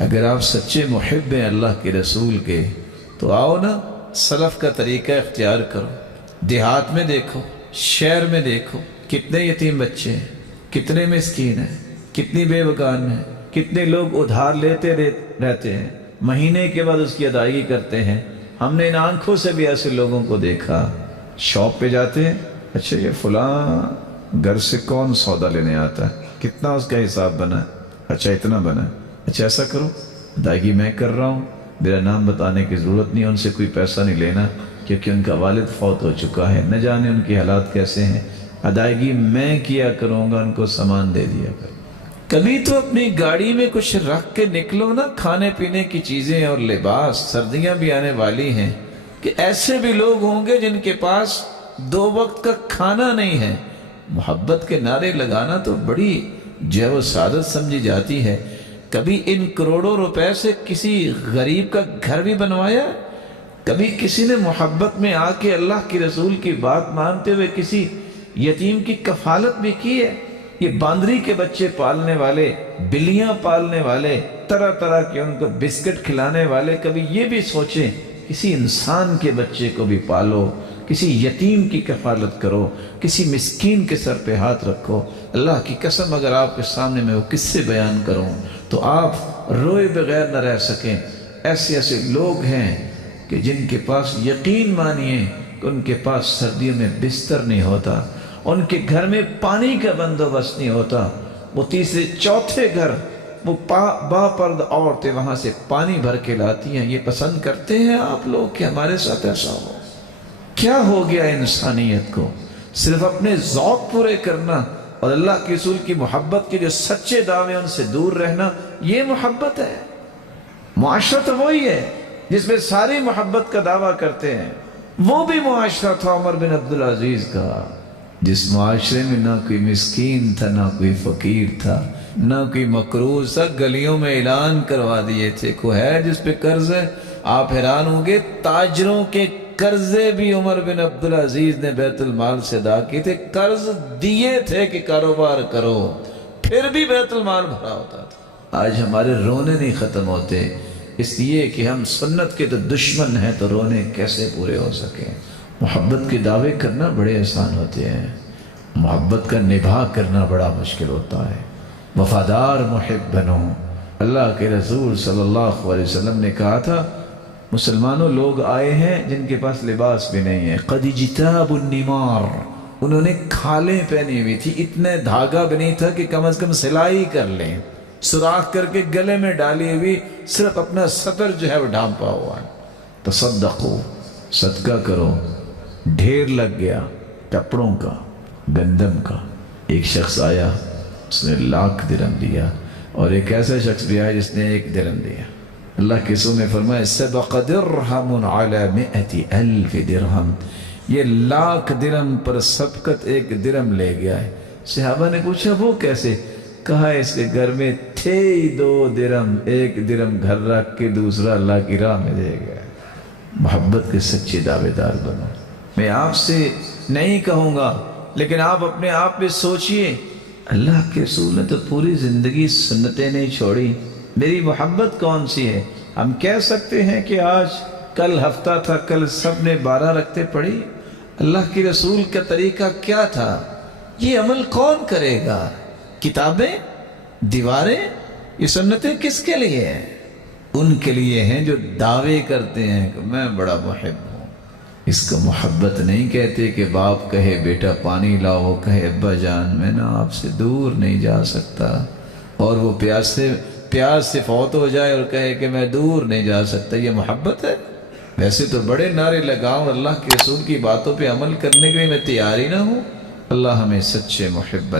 اگر آپ سچے محب ہیں اللہ کے رسول کے تو آؤ نا سلف کا طریقہ اختیار کرو. دیہات میں دیکھو، شہر میں دیکھو، کتنے یتیم بچے ہیں، کتنے مسکین ہیں، کتنی بے وقان ہیں، کتنے لوگ ادھار لیتے رہتے ہیں، مہینے کے بعد اس کی ادائیگی کرتے ہیں. ہم نے ان آنکھوں سے بھی ایسے لوگوں کو دیکھا. شاپ پہ جاتے ہیں، اچھا یہ فلاں گھر سے کون سودا لینے آتا ہے، کتنا اس کا حساب بنا ہے، اچھا اتنا بنا ہے، اچھا ایسا کرو ادائیگی میں کر رہا ہوں، میرا نام بتانے کی ضرورت نہیں، ان سے کوئی پیسہ نہیں لینا کیونکہ ان کا والد فوت ہو چکا ہے، نہ جانے ان کی حالات کیسے ہیں، ادائیگی میں کیا کروں گا، ان کو سامان دے دیا کروں. کبھی تو اپنی گاڑی میں کچھ رکھ کے نکلو نا، کھانے پینے کی چیزیں اور لباس، سردیاں بھی آنے والی ہیں کہ ایسے بھی لوگ ہوں گے جن کے پاس 2 وقت کا کھانا نہیں ہے. محبت کے نعرے لگانا تو بڑی جو ہے وہ سعادت سمجھی جاتی ہے. کبھی ان کروڑوں روپے سے کسی غریب کا گھر بھی بنوایا؟ کبھی کسی نے محبت میں آ کے اللہ کی رسول کی بات مانتے ہوئے کسی یتیم کی کفالت بھی کی ہے؟ یہ باندری کے بچے پالنے والے، بلیاں پالنے والے، طرح طرح کے ان کو بسکٹ کھلانے والے کبھی یہ بھی سوچیں کسی انسان کے بچے کو بھی پالو، کسی یتیم کی کفالت کرو، کسی مسکین کے سر پہ ہاتھ رکھو. اللہ کی قسم اگر آپ کے سامنے میں وہ قصے بیان کروں تو آپ روئے بغیر نہ رہ سکیں. ایسے ایسے لوگ ہیں کہ جن کے پاس یقین مانیے کہ ان کے پاس سردیوں میں بستر نہیں ہوتا، ان کے گھر میں پانی کا بندوبست نہیں ہوتا. وہ تیسرے چوتھے گھر وہ با پرد عورتیں وہاں سے پانی بھر کے لاتی ہیں. یہ پسند کرتے ہیں آپ لوگ کہ ہمارے ساتھ ایسا ہو؟ کیا ہو گیا انسانیت کو؟ صرف اپنے ذوق پورے کرنا اور اللہ کے رسول کی محبت کے جو سچے دعوے ان سے دور رہنا، یہ محبت ہے؟ معاشرہ تو وہی ہے جس میں ساری محبت کا دعویٰ کرتے ہیں. وہ بھی معاشرہ تھا عمر بن عبدالعزیز کا، جس معاشرے میں نہ کوئی مسکین تھا، نہ کوئی فقیر تھا، نہ کوئی مقروض تھا. گلیوں میں اعلان کروا دیے تھے کوئی ہے جس پہ قرض ہے. آپ حیران ہوں گے تاجروں کے قرضے بھی عمر بن عبدالعزیز نے بیت المال سے ادا کیے تھے. قرض دیے تھے کہ کاروبار کرو، پھر بھی بیت المال بھرا ہوتا تھا. آج ہمارے رونے نہیں ختم ہوتے اس لیے کہ ہم سنت کے تو دشمن ہیں، تو رونے کیسے پورے ہو سکیں؟ محبت کے دعوے کرنا بڑے آسان ہوتے ہیں، محبت کا نبھا کرنا بڑا مشکل ہوتا ہے. وفادار محب بنو. اللہ کے رسول صلی اللہ علیہ وسلم نے کہا تھا مسلمانوں لوگ آئے ہیں جن کے پاس لباس بھی نہیں ہے. قد اجتابوا النمار، انہوں نے کھالیں پہنی ہوئی تھی، اتنے دھاگا بھی نہیں تھا کہ کم از کم سلائی کر لیں، سوراخ کر کے گلے میں ڈالی ہوئی، صرف اپنا سطر جو ہے وہ ڈھانپا ہوا ہے. تصدقو، صدقہ کرو. ڈھیر لگ گیا کپڑوں کا، گندم کا. ایک شخص آیا، اس نے 1,00,000 درہم دیا، اور ایک ایسا شخص بھی آیا جس نے 1 درہم دیا. اللہ کے رسول نے فرمایا سبق درہم علی 100,000 درہم، یہ 1,00,000 درہم پر سبقت 1 درہم لے گیا ہے. صحابہ نے پوچھا وہ کیسے؟ کہا اس کے گھر میں تھے ہی 2 درہم، 1 درہم گھر رکھ کے دوسرا اللہ کی راہ میں دے گیا. محبت کے سچے دعوے دار بنو. میں آپ سے نہیں کہوں گا لیکن آپ اپنے آپ پہ سوچئے، اللہ کے رسول نے تو پوری زندگی سنتیں نہیں چھوڑی، میری محبت کون سی ہے؟ ہم کہہ سکتے ہیں کہ آج کل ہفتہ تھا، کل سب نے 12 رکعتیں پڑھی. اللہ کے رسول کا طریقہ کیا تھا؟ یہ عمل کون کرے گا؟ کتابیں، دیواریں؟ یہ سنتیں کس کے لیے ہیں؟ ان کے لیے ہیں جو دعوے کرتے ہیں کہ میں بڑا محب ہوں. اس کو محبت نہیں کہتے کہ باپ کہے بیٹا پانی لاؤ، کہے ابا جان میں نا آپ سے دور نہیں جا سکتا، اور وہ پیاس سے فوت ہو جائے اور کہے کہ میں دور نہیں جا سکتا. یہ محبت ہے؟ ویسے تو بڑے نعرے لگاؤں، اللہ کے رسول کی باتوں پہ عمل کرنے کے لیے میں تیار ہی نہ ہوں. اللہ ہمیں سچے محب